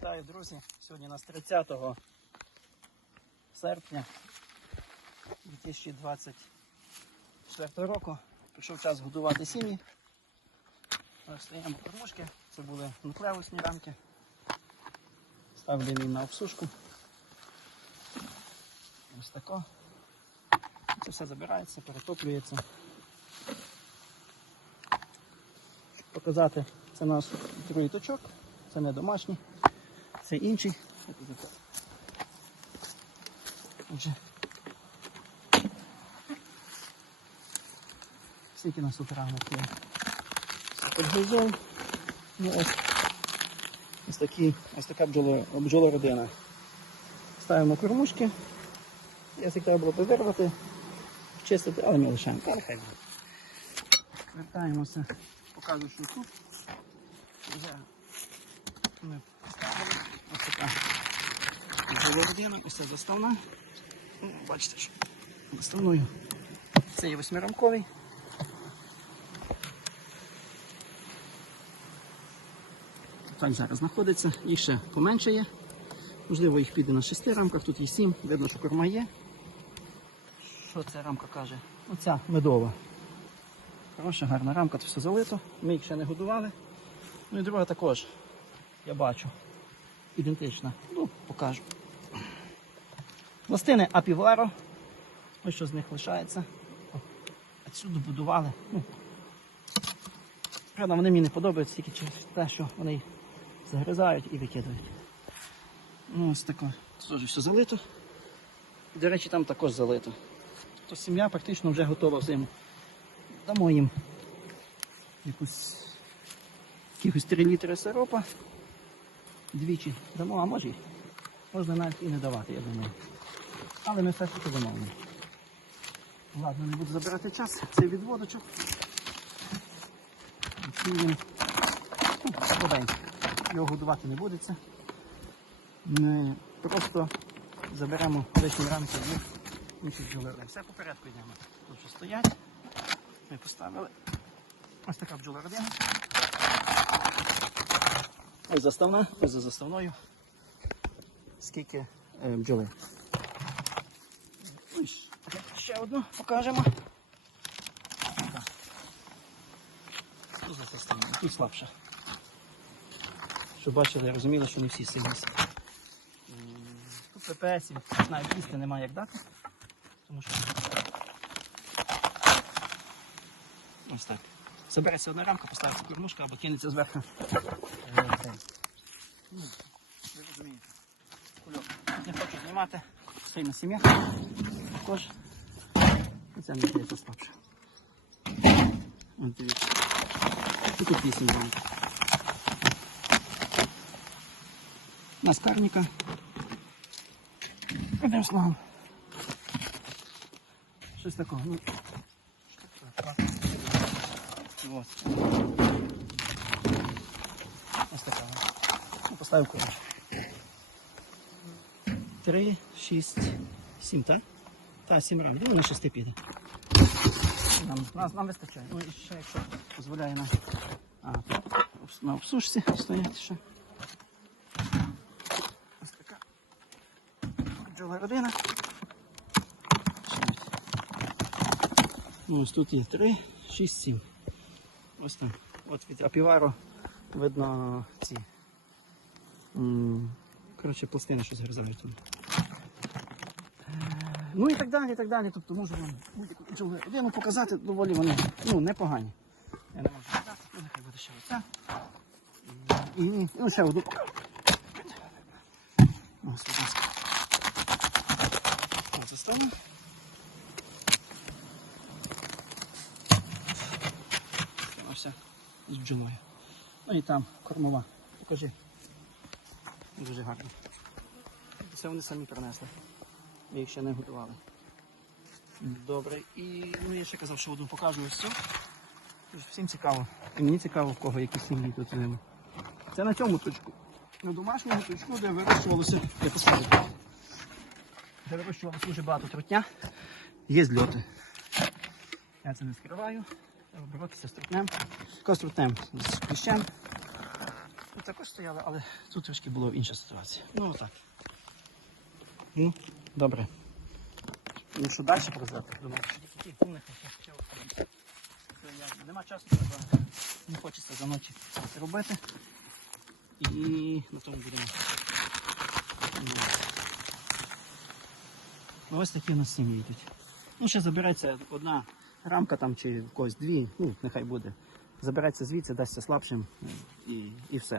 Вітаю, друзі! Сьогодні у нас 30 серпня 2024 року. Прийшов час годувати сім'ї. Розстаємо кормушки. Це були нуклеусні рамки. Ставлені на обсушку. Ось тако. Це все забирається, перетоплюється. Щоб показати, це наш другий точок, це не домашній, це інший. Отже, скільки нас тут рамок є? Подгрузов. Ну, ось, ось, такі, ось така бджола, бджолородина. Ставимо кормушки. Якщо треба було повирвати, чистити, але ми лишаємо. Хай. Вертаємося, показую, що тут. Вже ми бджолородина, ось це заставна. Ну, Бачите, що заставною. Це є восьмирамковий. Так зараз знаходиться. Їх ще поменше є. Можливо, їх піде на шести рамках, тут є сім. Видно, що корма є. Що ця рамка каже? Оця медова. Хороша, гарна рамка, тут все залито. Ми їх ще не годували. Ну і друга також, я бачу. Ідентична. Ну, покажу. Пластини апіваро. Ось що з них лишається. Отсюди будували. Ну, вони мені не подобаються тільки через те, що вони їх загризають і викидають. Ну, ось таке. Теж все залито. До речі, там також залито. То сім'я практично вже готова зиму. Дамо їм якусь якихось 3 літри сиропа. Двічі дамо, а може можна навіть і не давати, я думаю. Але ми все ж таки дамо. Ладно, не буду забирати час. Цей відводочок. Відсіємо. Ну, складенько. Його годувати не будеться. Ми просто заберемо лишні рамки від інших бджолерин. Все по порядку йдемо. Тут що стоять. Ми поставили. Ось така бджолородина. Ось заставна, ось за заставною. Скільки е, бджоли. Ще одну покажемо. Тут за заставною, тут слабше. Щоб бачили, розуміли, що не всі сильні. Тут ППСів навіть їсти немає як дати. Тому що ось так. Забереться одна рамка, поставиться кормушка або кинеться зверху. Ну, Ви розумієте. Кульок. Не хочу знімати. Стоїть на сім'я. Також. І це не здається слабше. От. І тут вісім рамок. У нас карніка. Одним словом. Щось такого. Ну, От. Ось така. Ну, поставив курочку. Три, шість, сім, так? Та, сім рамок. Ну, на шести піде. Нам, нас, нам вистачає. Ну, і ще, якщо дозволяє нам. А, на обсушці стоять ще. Ось така бджола родина. Ну, ось тут є 3, 6, 7. Ось там. От від апівару видно ці. Коротше, пластини, що згризають там. Е, Ну і так далі, і так далі. Тобто можу вам будь-яку бджолу показати, доволі вони ну, непогані. Я не можу показати, ну нехай буде ще оця. І, і, і ще одну. Ось, будь ласка. Ось заставу. Ось з бджолою. Ну і там кормова. Покажи. Дуже гарно. Це вони самі принесли. Ми їх ще не готували. Добре. І ну, я ще казав, що одну покажу ось цю. Всім цікаво. І мені цікаво, в кого які сім'ї тут живуть. Це на цьому точку. На домашньому точку, де вирощувалося, я поставлю. Де вирощувалося дуже багато трутня. Є зльоти. Я це не скриваю. Треба боротися з трутнем. Також з трутнем з кліщем. Тут також стояли, але тут трошки була інша ситуація. Ну отак. Ну, добре. Ну що далі прозрати? Думаю, що такі, Нема часу, треба. Не хочеться за ночі робити. І на тому будемо. Ну, ось такі у нас сім'ї йдуть. Ну, ще забереться одна рамка там чи в когось дві, ну, нехай буде. Забереться звідси, дасться слабшим і, і все.